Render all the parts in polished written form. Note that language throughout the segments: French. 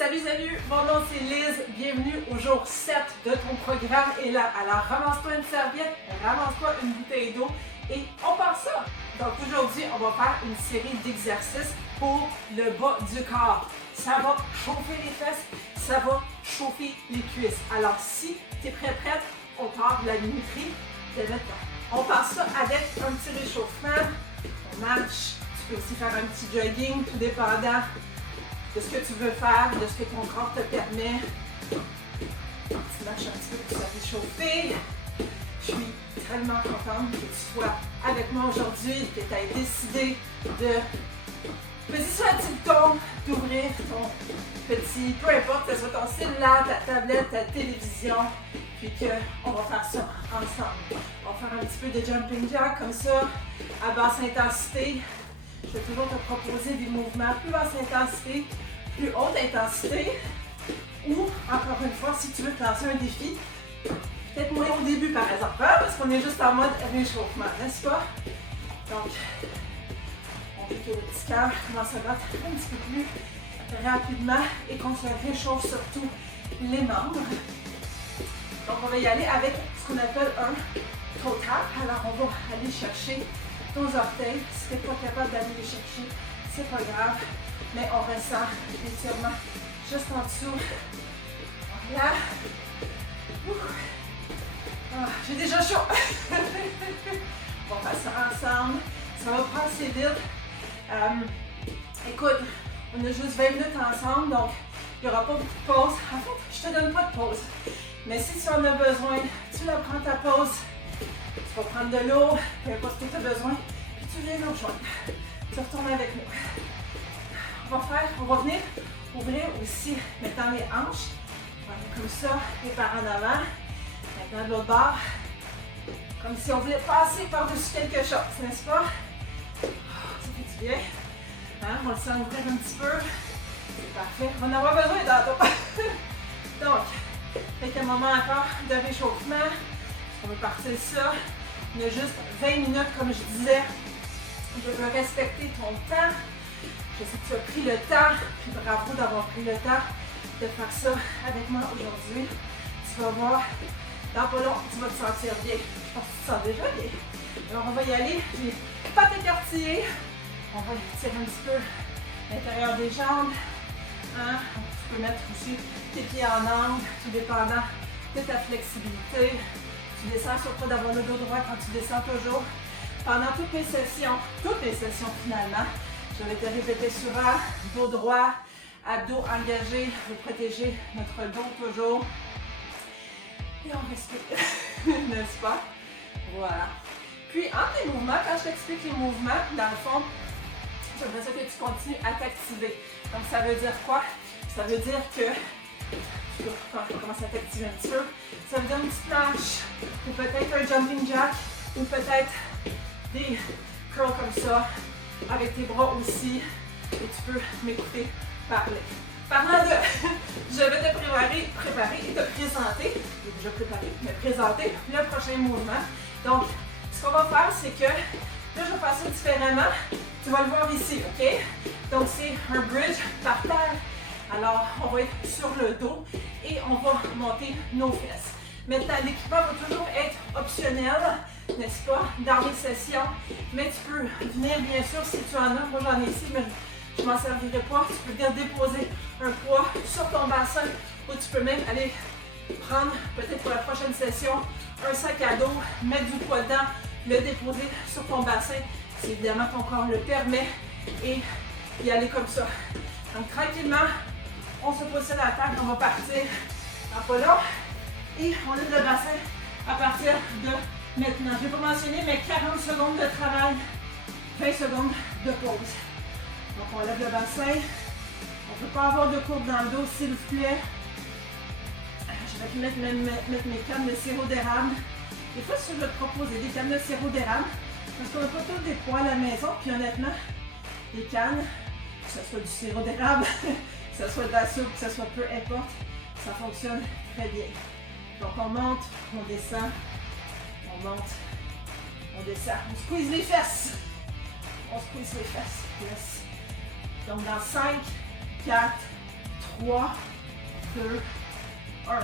Salut, salut! Mon nom c'est Liz. Bienvenue au jour 7 de ton programme Et là. Alors, ramasse-toi une serviette, ramasse-toi une bouteille d'eau et on part ça! Donc aujourd'hui, on va faire une série d'exercices pour le bas du corps. Ça va chauffer les fesses, ça va chauffer les cuisses. Alors si tu es prête, on part de la minuterie de maintenant. On part ça avec un petit réchauffement. On marche, tu peux aussi faire un petit jogging, tout dépendant de ce que tu veux faire, de ce que ton corps te permet. Tu marches un petit peu pour se réchauffer. Je suis tellement contente que tu sois avec moi aujourd'hui, que tu aies décidé de peser sur la petite tombe, d'ouvrir ton petit, peu importe, que ce soit ton cellulaire, ta tablette, ta télévision, puis qu'on va faire ça ensemble. On va faire un petit peu de jumping jack comme ça, à basse intensité. Je vais toujours te proposer des mouvements plus basse intensité, plus haute intensité, ou encore une fois, si tu veux te lancer un défi, peut-être moins au début par exemple, parce qu'on est juste en mode réchauffement, n'est-ce pas? Donc, on fait que le petit cœur commence à battre un petit peu plus rapidement et qu'on se réchauffe surtout les membres. Donc, on va y aller avec ce qu'on appelle un toe tap. Alors, on va aller chercher nos orteils. Si tu n'es pas capable d'aller les chercher, c'est pas grave, mais on ressent l'étirement juste en dessous. Voilà. Ah, j'ai déjà chaud. On va faire ça ensemble. Ça va prendre assez vite. Écoute, on a juste 20 minutes ensemble, donc il n'y aura pas beaucoup de pause. En fait, je te donne pas de pause. Mais si tu en as besoin, tu la prends ta pause. Tu vas prendre de l'eau, peu importe ce que tu as besoin, puis tu viens nous rejoindre. Tu retournes avec nous. On va venir ouvrir aussi, mettant les hanches. On va aller comme ça, et par en avant. Maintenant de l'autre bord, comme si on voulait passer par-dessus quelque chose, n'est-ce pas? Ça fait du bien. Hein? On va le sentir un petit peu. C'est parfait. On en aura besoin tantôt. Donc, quelques moments encore de réchauffement. On va partir ça. On a juste 20 minutes, comme je disais. Je veux respecter ton temps. Je sais que tu as pris le temps, puis bravo d'avoir pris le temps de faire ça avec moi aujourd'hui. Tu vas voir, dans pas long, tu vas te sentir bien. Je pense que tu te sens déjà bien. Alors on va y aller. J'ai pas écartillé. On va étirer un petit peu l'intérieur des jambes. Hein? Tu peux mettre aussi tes pieds en angle, tout dépendant de ta flexibilité. Tu descends surtout d'avoir le dos droit quand tu descends toujours. Pendant toutes les sessions finalement, je vais te répéter souvent, dos droit, abdos engagés, pour protéger notre dos toujours. Et on respire, n'est-ce pas? Voilà. Puis entre les mouvements, quand je t'explique les mouvements, dans le fond, j'aimerais ça que tu continues à t'activer. Donc ça veut dire quoi? Ça veut dire que tu dois commencer à t'activer un petit peu. Ça veut dire une petite planche, ou peut-être un jumping jack, ou peut-être des curls comme ça, avec tes bras aussi, et tu peux m'écouter parler. Parlant de, je vais te préparer et te présenter, j'ai déjà préparé, me présenter le prochain mouvement. Donc, ce qu'on va faire, c'est que, là je vais faire ça différemment, tu vas le voir ici, ok? Donc c'est un bridge par terre. Alors, on va être sur le dos et on va monter nos fesses. Maintenant, l'équipement va toujours être optionnel, n'est-ce pas, dans les sessions. Mais tu peux venir, bien sûr, si tu en as. Moi, j'en ai ici, mais je ne m'en servirai pas. Tu peux venir déposer un poids sur ton bassin ou tu peux même aller prendre, peut-être pour la prochaine session, un sac à dos, mettre du poids dedans, le déposer sur ton bassin, si évidemment ton corps le permet, et y aller comme ça. Donc, tranquillement, on se positionne à la table, on va partir en pas long. Et on lève le bassin à partir de maintenant. Je n'ai pas mentionné, mais 40 secondes de travail, 20 secondes de pause. Donc on lève le bassin. On ne peut pas avoir de courbe dans le dos, s'il vous plaît. Je vais mettre mes cannes de sirop d'érable. Des fois, si je vais te proposer des cannes de sirop d'érable, parce qu'on n'a pas tous des poids à la maison, puis honnêtement, des cannes, que ce soit du sirop d'érable, que ce soit de la soupe, que ce soit peu importe, ça fonctionne très bien. Donc on monte, on descend, on monte, on descend. On squeeze les fesses. On squeeze les fesses. Yes. Donc dans 5, 4, 3, 2, 1. Moi,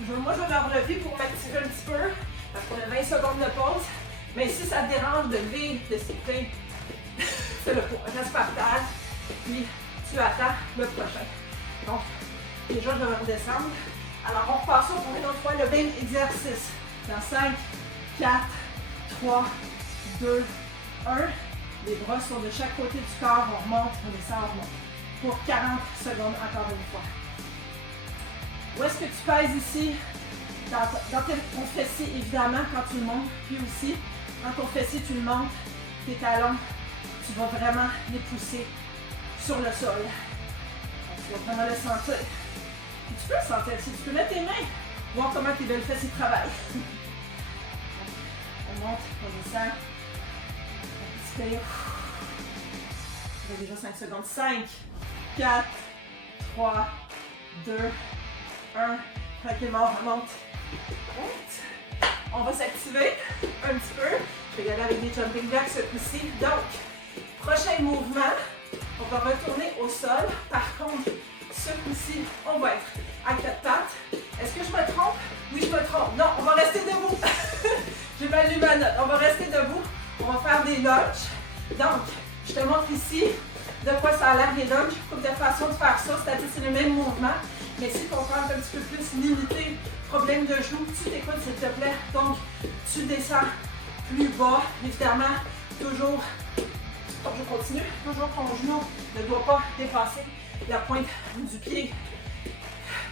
je vais me relever pour m'activer un petit peu, parce qu'on a 20 secondes de pause. Mais si ça te dérange de lever, de s'écouter, fais-le pas. Reste par terre, puis tu attends le prochain. Donc, déjà, je vais redescendre. Alors, on repasse ça pour une autre fois, le même exercice. Dans 5, 4, 3, 2, 1. Les bras sont de chaque côté du corps. On remonte, on descend, on remonte. Pour 40 secondes, encore une fois. Où est-ce que tu pèses ici? Dans ton fessier, évidemment, quand tu le montes. Puis aussi, dans ton fessier, tu le montes. Tes talons, tu vas vraiment les pousser sur le sol. Donc, tu vas vraiment le sentir. Et tu peux le sentir ici. Tu peux mettre tes mains. Voir comment tes belles fessiers travaillent. On monte, on descend. On expire. On a déjà 5 secondes. 5, 4, 3, 2, 1. Tranquillement, on remonte. On va s'activer un petit peu. Je vais y aller avec des jumping jacks ce coup-ci. Donc, prochain mouvement, on va retourner au sol. Par contre, ce coup-ci, on va être à 4 pattes. Est-ce que je me trompe? Oui, je me trompe. Non, on va rester debout. J'ai mal lu ma note. On va rester debout. On va faire des lunges. Donc, je te montre ici de quoi ça a l'air des lunges. Comme de façon de faire ça, c'est-à-dire c'est le même mouvement. Mais si ton corps est un petit peu plus limité, problème de genou, tu t'écoutes s'il te plaît. Donc, tu descends plus bas. Évidemment, toujours, donc je continue, toujours ton genou ne doit pas dépasser la pointe du pied.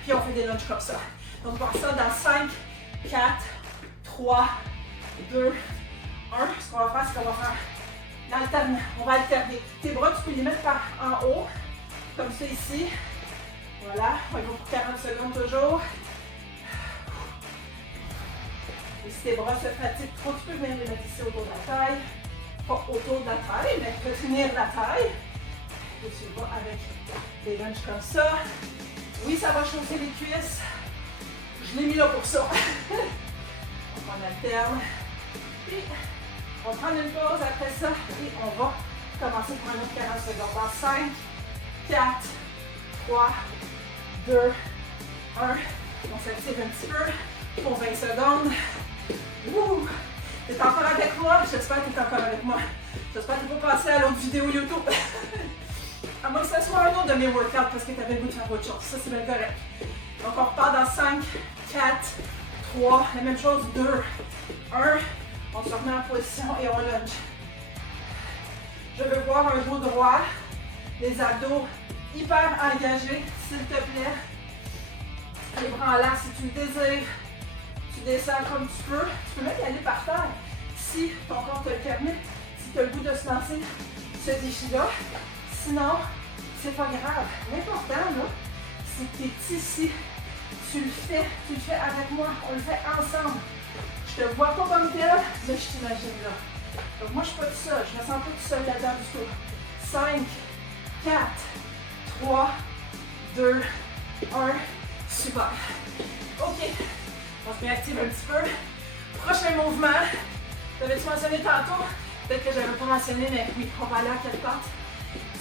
Puis on fait des lunges comme ça. Donc, on va faire ça dans 5, 4, 3, 2, 1. Ce qu'on va faire, c'est qu'on va faire l'alternement. On va alterner. Tes bras, tu peux les mettre par en haut, comme ça ici. Voilà, on va pour 40 secondes toujours. Et si tes bras se fatiguent trop, tu peux venir les mettre ici autour de la taille. Pas autour de la taille, mais retenir la taille. Et tu vas avec des lunges comme ça. Oui, ça va chauffer les cuisses. Je l'ai mis là pour ça. Donc on alterne. Puis, on va prendre une pause après ça. Et on va commencer pour un autre 40 secondes. Dans 5, 4, 3, 2, 1. On s'active un petit peu pour 20 secondes. Wouh! T'es encore avec moi? J'espère que t'es encore avec moi. J'espère que tu vas passer à l'autre vidéo YouTube. À moins que ce soit un autre de mes workouts parce que tu avais le goût de faire autre chose. Ça, c'est bien correct. Donc, on repart dans 5, 4, 3, la même chose, 2, 1. On se remet en position et on lunge. Je veux voir un dos droit, les abdos hyper engagés, s'il te plaît. Les bras en l'air si tu le désires. Tu descends comme tu peux. Tu peux même y aller par terre si ton corps te le permet. Si tu as le goût de se lancer ce défi-là. Sinon, c'est pas grave. L'important, là, c'est que tu es ici. Tu le fais avec moi. On le fait ensemble. Je te vois pas comme tel, mais je t'imagine là. Donc moi, je suis pas tout seul. Je me sens pas tout seul là-dedans du tout. 5, 4, 3, 2, 1. Super. OK. On se réactive un petit peu. Prochain mouvement. T'avais-tu mentionné tantôt? Peut-être que je n'avais pas mentionné, mais oui, on va aller à 4 pattes.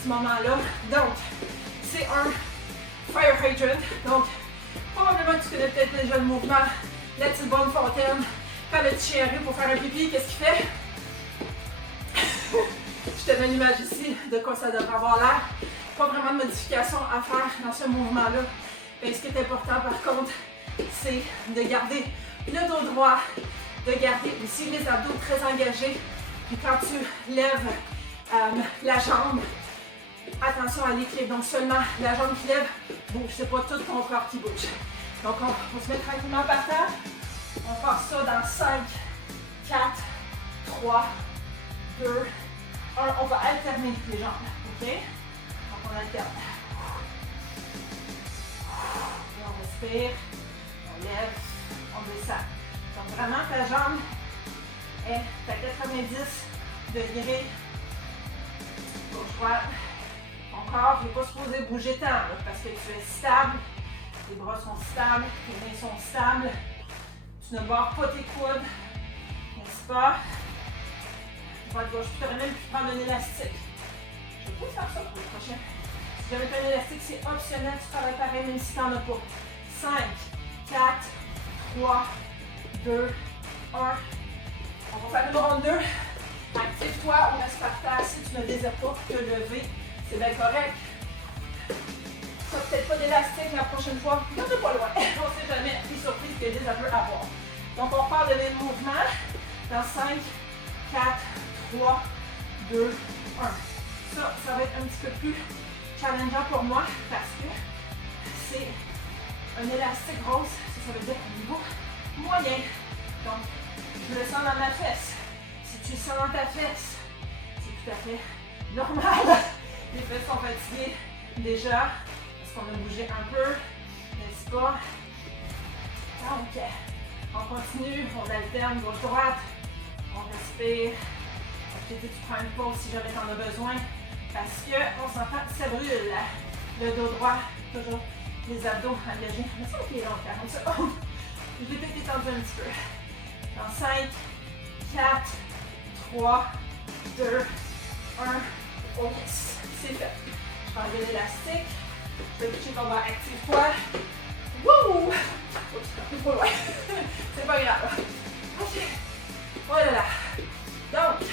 Ce moment-là. Donc, c'est un fire hydrant. Donc, probablement que tu connais peut-être déjà le mouvement. La petite bonne fontaine. Quand le petit chien arrive pour faire un pipi, qu'est-ce qu'il fait? Je te donne l'image ici de quoi ça devrait avoir l'air. Pas vraiment de modification à faire dans ce mouvement-là. Et ce qui est important par contre, c'est de garder le dos droit, de garder aussi les abdos très engagés. Puis quand tu lèves la jambe, attention à l'équilibre. Donc seulement la jambe qui lève bouge, c'est pas tout ton corps qui bouge. Donc on se met tranquillement par terre. On passe ça dans 5, 4, 3, 2, 1. On va alterner les jambes. OK? Donc on alterne. On respire, on lève, on descend. Donc vraiment ta jambe est à 90 degrés gauche-droite. Ton corps n'est pas supposé bouger tant là, parce que tu es stable, tes bras sont stables, tes mains sont stables. Tu ne barres pas tes coudes, n'est-ce pas? Droite, gauche, tu pourrais même prendre un élastique. Je vais peut-être faire ça pour le prochain. Si jamais tu as un élastique, c'est optionnel, tu travailles pareil même si tu n'en as pas. 5, 4, 3, 2, 1. On va faire le round 2. Active-toi, on reste par terre. Si tu ne désires pas te lever, c'est bien correct. Tu n'as peut-être pas d'élastique la prochaine fois. Non, c'est pas loin. On ne sait jamais les surprises que Liz peut avoir. Donc, on part de même mouvement. Dans 5, 4, 3, 2, 1. Ça va être un petit peu plus challengeant pour moi parce que c'est un élastique rose. Ça veut dire un niveau moyen. Donc, je le sens dans ma fesse. Si tu le sens dans ta fesse, c'est tout à fait normal. Les fesses sont fatiguées déjà parce qu'on a bougé un peu, n'est-ce pas? Donc, on continue, on alterne gauche-droite, on respire. Tu prends une pause si jamais tu en as besoin parce qu'on s'entend, ça brûle. Le dos droit, toujours les abdos engagés. Mais ça, ok, long, 40 secondes. Je l'ai peut-être étendu un petit peu. Dans 5, 4, 3, 2, 1. Oh yes, c'est fait. Je vais enlever l'élastique. Je vais toucher ton bras active-toi. Wouh! Oups, un peu trop loin. C'est pas grave. Ok. Oh là là. Donc,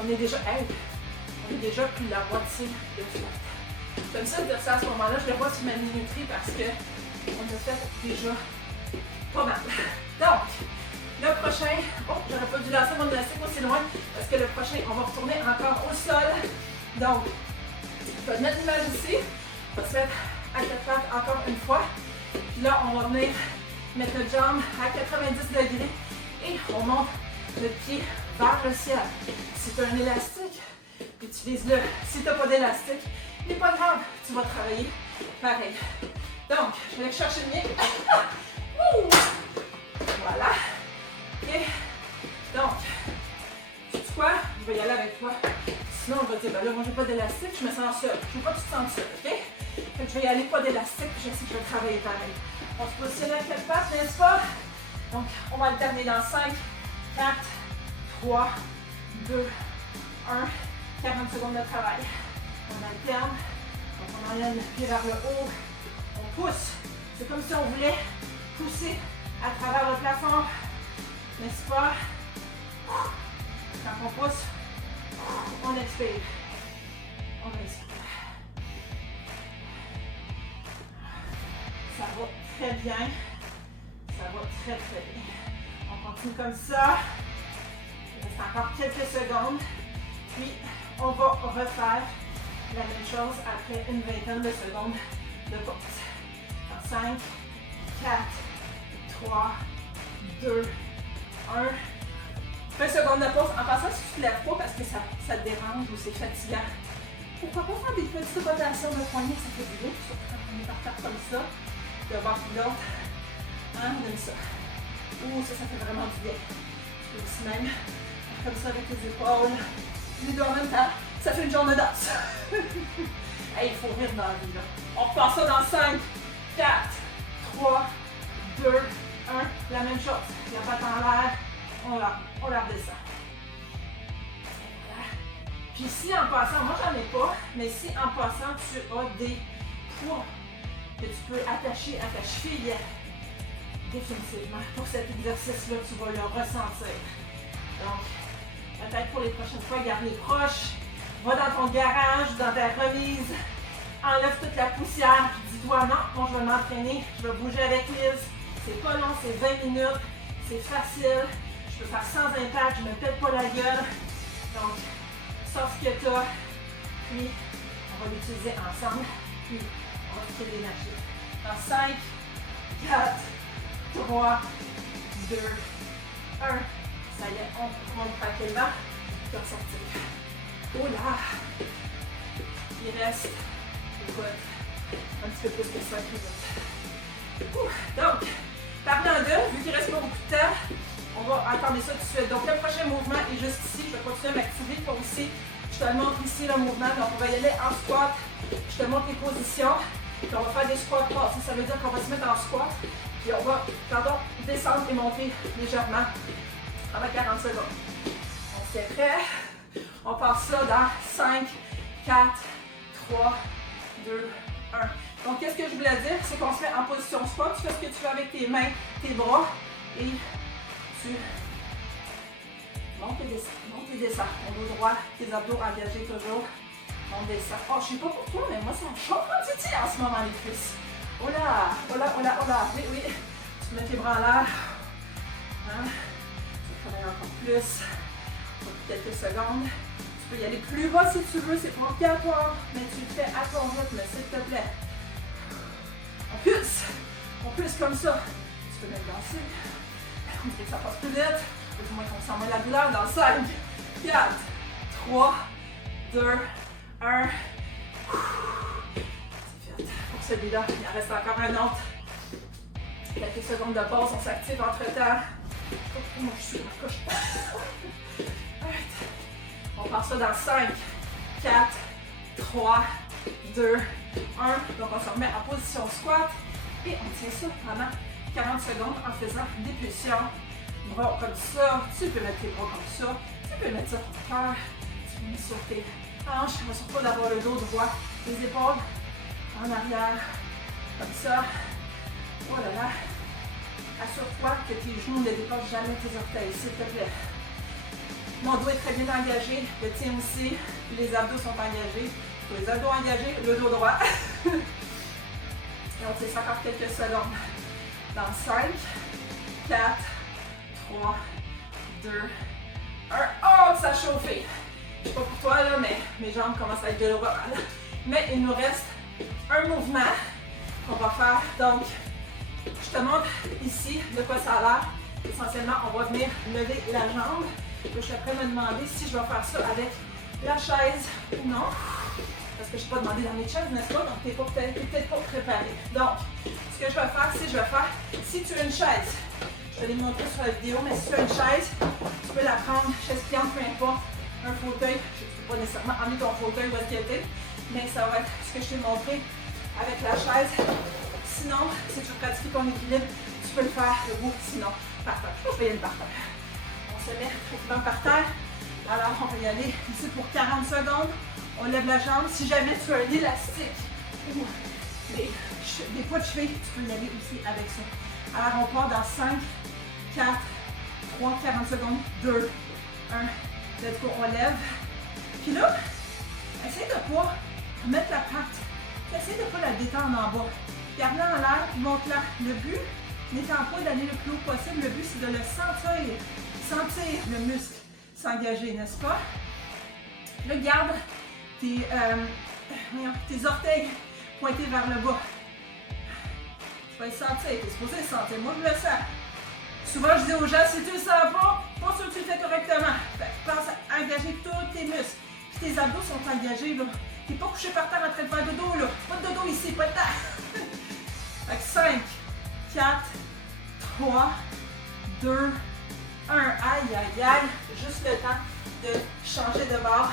on est déjà plus de la moitié de squat. J'aime ça de dire ça à ce moment-là. Je le vois sur ma minuterie parce que on a fait déjà pas mal. Donc, le prochain, j'aurais pas dû lancer mon élastique aussi loin parce que le prochain, on va retourner encore au sol. Donc, je vais te mettre l'image ici. On va se mettre à 4 pattes encore une fois. Puis là, on va venir mettre notre jambe à 90 degrés et on monte le pied vers le ciel. Si tu as un élastique, utilise-le. Si tu n'as pas d'élastique, il n'est pas grave, tu vas travailler pareil. Donc, je vais aller chercher le mien. Voilà. Ok. Donc, tu sais quoi? Je vais y aller avec toi. Sinon, on va dire, ben là, moi, j'ai pas d'élastique, je me sens seule. Je veux pas que tu te sentes seule, ok? Fait que je vais y aller pas d'élastique, puis je sais que je vais travailler pareil. On se positionne à 4 pattes, n'est-ce pas? Donc, on va alterner dans 5, 4, 3, 2, 1. 40 secondes de travail. On alterne. Donc, on emmène le pied vers le haut. On pousse. C'est comme si on voulait pousser à travers le plafond. N'est-ce pas? Quand on pousse, on expire. On inspire. Ça va très bien. Ça va très très bien. On continue comme ça. Il reste encore quelques secondes. Puis, on va refaire la même chose après une vingtaine de secondes de pause. Dans 5, 4, 3, 2, 1. 20 secondes de pause. En passant, si tu ne te lèves pas parce que ça te dérange ou c'est fatigant, pourquoi pas faire des petites rotations de poignets, ça fait du bien, surtout quand on est par terre comme ça, de bord puis l'autre. Hein, on aime ça. Ouh, ça fait vraiment du bien. Tu peux aussi même faire comme ça avec les épaules. Les deux en même temps, ça fait une journée danse. Hey, il faut rire dans la vie, là. On repart ça dans 5, 4, 3, 2, 1. La même chose. Il n'y a pas en l'air, on la redescend. Voilà. Puis si en passant, moi j'en ai pas, mais si en passant tu as des poids que tu peux attacher à ta cheville, définitivement, pour cet exercice-là, tu vas le ressentir. Donc, peut-être pour les prochaines fois, garde les proches. Va dans ton garage, dans ta remise. Enlève toute la poussière. Puis dis-toi, non, moi je vais m'entraîner. Je vais bouger avec Liz. C'est pas long, c'est 20 minutes. C'est facile. Je peux faire sans impact. Je me pète pas la gueule. Donc, sors ce que tu as. Puis, on va l'utiliser ensemble. Puis, on va se créer l'énergie. Dans 5, 4, 3, 2, 1. Ça y est, on monte tranquillement. Tu vas sortir. Oh là! Il reste, écoute, un petit peu plus que 5 minutes. Donc, parlant de, vu qu'il reste pas beaucoup de temps, on va attendre ça tout de suite. Donc, le prochain mouvement est juste ici. Je vais continuer à m'activer pour ici. Je te montre ici le mouvement. Donc, on va y aller en squat. Je te montre les positions. Puis, on va faire des squats passés. Ça veut dire qu'on va se mettre en squat. Puis, on va, descendre et monter légèrement pendant 40 secondes. On s'est prêt. On passe ça dans 5, 4, 3, 2, 1. Donc, qu'est-ce que je voulais dire? C'est qu'on se met en position squat. Tu fais ce que tu fais avec tes mains, tes bras. Et tu montes et descends. Montes et descends. Ton dos droit, tes abdos engagés toujours. On descend. Oh, je ne sais pas pour toi, mais moi, ça me chauffe un petit en ce moment, les cuisses. Oh là, oh là, oh là, oh là. Oui, oui. Tu mets tes bras en l'air. Hein? Tu travailles encore plus. Pour quelques secondes. Tu peux y aller plus bas si tu veux. C'est pas obligatoire. Mais tu le fais à ton rythme, s'il te plaît. On pulse comme ça. Tu peux même danser. On dirait que ça passe plus vite. Ou du moins qu'on sent moins la douleur dans 5, 4, 3, 2, 1. C'est fait. Pour celui-là, il en reste encore un autre. Quelques secondes de pause, on s'active entre-temps. Oh, moi je suis ma couche. On part ça dans 5, 4, 3, 2, 1. Donc on se remet en position squat et on tient ça pendant 40 secondes en faisant des pulsions. Bras comme ça, tu peux mettre tes bras comme ça, tu peux mettre ça sur ton cœur, tu peux mettre sur tes hanches, surtout pas d'avoir le dos droit, les épaules en arrière, comme ça. Oh là là. Assure-toi que tes genoux ne dépassent jamais tes orteils, s'il te plaît. Mon dos est très bien engagé, le tien aussi, les abdos sont engagés. Les abdos engagés, le dos droit. Et on tient ça encore quelques secondes. Dans 5, 4, 3, 2, 1. Oh, ça a chauffé. Je sais pas pour toi, là, mais mes jambes commencent à être douloureuses. Mais il nous reste un mouvement qu'on va faire. Donc, je te montre ici de quoi ça a l'air. Essentiellement, on va venir lever la jambe. Je suis après me demander si je vais faire ça avec la chaise ou non. Parce que je ne suis pas demandé dans mes chaises, n'est-ce pas? Donc, tu n'es peut-être pas préparé. Donc, ce que je vais faire, c'est si tu as une chaise, je vais les montrer sur la vidéo, mais si tu as une chaise, tu peux la prendre, chaise pliante, peu importe, un fauteuil. Je ne peux pas nécessairement emmener ton fauteuil où est-ce qu'il était, mais ça va être ce que je t'ai montré avec la chaise. Sinon, si tu veux pratiquer ton équilibre, tu peux le faire debout, sinon par terre. Je vais y aller par terre. On se met tranquillement par terre. Alors, on va y aller ici pour 40 secondes. On lève la jambe. Si jamais tu as un élastique ou des poids de cheville, tu peux y aller aussi avec ça. Alors, on part dans 5, 4, 3, 40 secondes, 2, 1. Let's go, on lève. Puis là, essaye de ne pas mettre la patte. Essaye de ne pas la détendre en bas. Garde-la en l'air, monte-la. Le but n'étant pas d'aller le plus haut possible, le but c'est de le sentir le muscle s'engager, n'est-ce pas? Là, garde tes orteils pointés vers le bas. Tu vas le sentir, tu es supposé le sentir. Moi, je le sens. Souvent, je dis aux gens, si tu ne le sens pas sûr que tu le fais correctement. Pense à engager tous tes muscles. Puis tes abdos sont engagés, là. Tu n'es pas couché par terre en train de faire dodo, là. Pas de dodo ici, pas de terre. Fait que 5, 4, 3, 2, 1. Aïe, aïe, aïe. Juste le temps de changer de bord.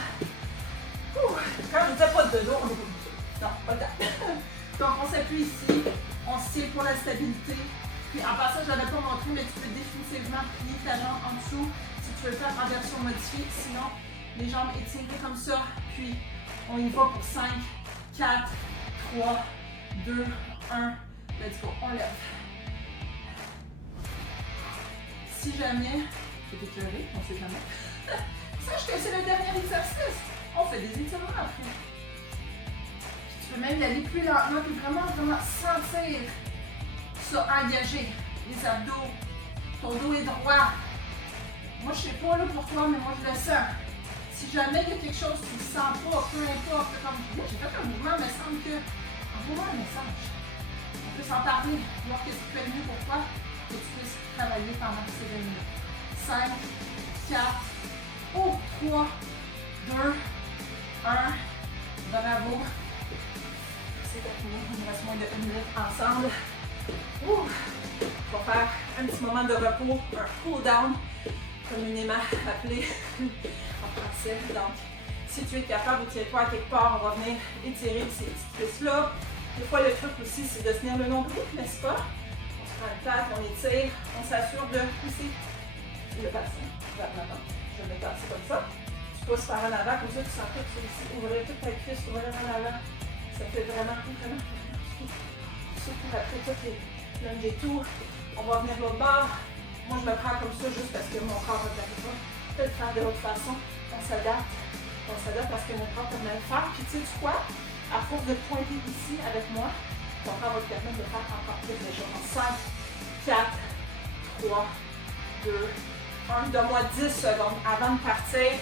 Quand je disais pas de dodo, on est pas non, pas de temps. Donc, on s'appuie ici. On se tire pour la stabilité. Puis, en passant, je ne l'avais pas montré, mais tu peux définitivement plier ta jambe en dessous si tu veux le faire en version modifiée. Sinon, les jambes étirées comme ça. Puis, on y va pour 5, 4, 3, 2, 1. Let's go, on lève. Si jamais tu es éclairé, on ne sait jamais, sache que c'est le dernier exercice. On fait des étirements après. Puis tu peux même y aller plus lentement, puis vraiment sentir ça engagé. Les abdos, ton dos est droit. Moi, je ne sais pas là pour toi, mais moi, je le sens. Si jamais il y a quelque chose que tu ne sens pas, peu importe, comme j'ai fait un mouvement, il me semble que envoie un message. On peut s'en parler, voir ce qui fait le mieux pour toi, que tu puisses travailler pendant ces 20 minutes. 5, 4, 3, 2, 1. Bravo. C'est terminé. Il nous reste moins de 1 minute ensemble. On va faire un petit moment de repos, un cool down, communément appelé en français. Donc, si tu es capable ou tiens-toi à quelque part, on va venir étirer ces petites cuisses-là. Des fois, le truc aussi, c'est de tenir le nombril, n'est-ce pas? On se prend une tête, on étire, on s'assure de pousser le bassin vers l'avant. Je vais le passer comme ça. Tu pousses par en avant, comme ça, tu sens tout ici. Ouvrir toute ta cuisse, ouvrir en avant. Ça fait vraiment, vraiment, surtout après toutes les lunges et tout. On va venir de l'autre bord. Moi, je me prends comme ça juste parce que mon corps ne permet pas. Je peux le faire de l'autre façon. On s'adapte. On s'adapte parce que mon corps permet de le faire. Puis tu sais quoi? À force de pointer ici avec moi, ton corps va te permettre de faire encore plus de choses. 5, 4, 3, 2, 1. Donne-moi 10 secondes avant de partir.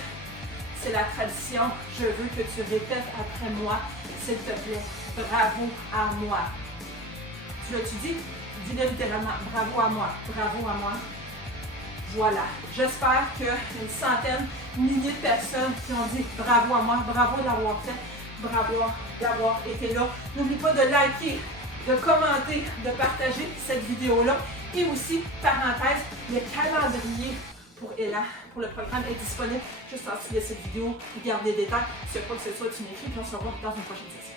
C'est la tradition. Je veux que tu répètes après moi, s'il te plaît. Bravo à moi. Tu l'as-tu dit? Dis-le littéralement. Bravo à moi. Bravo à moi. Voilà. J'espère qu'il y a une centaine, milliers de personnes qui ont dit bravo à moi. Bravo d'avoir fait. Bravo d'avoir été là. N'oublie pas de liker, de commenter, de partager cette vidéo-là. Et aussi, parenthèse, le calendrier pour Élan, pour le programme est disponible juste en dessous de cette vidéo. Regarde les détails. Si il y a quoi que ce soit, tu m'écris et on se revoit dans une prochaine session.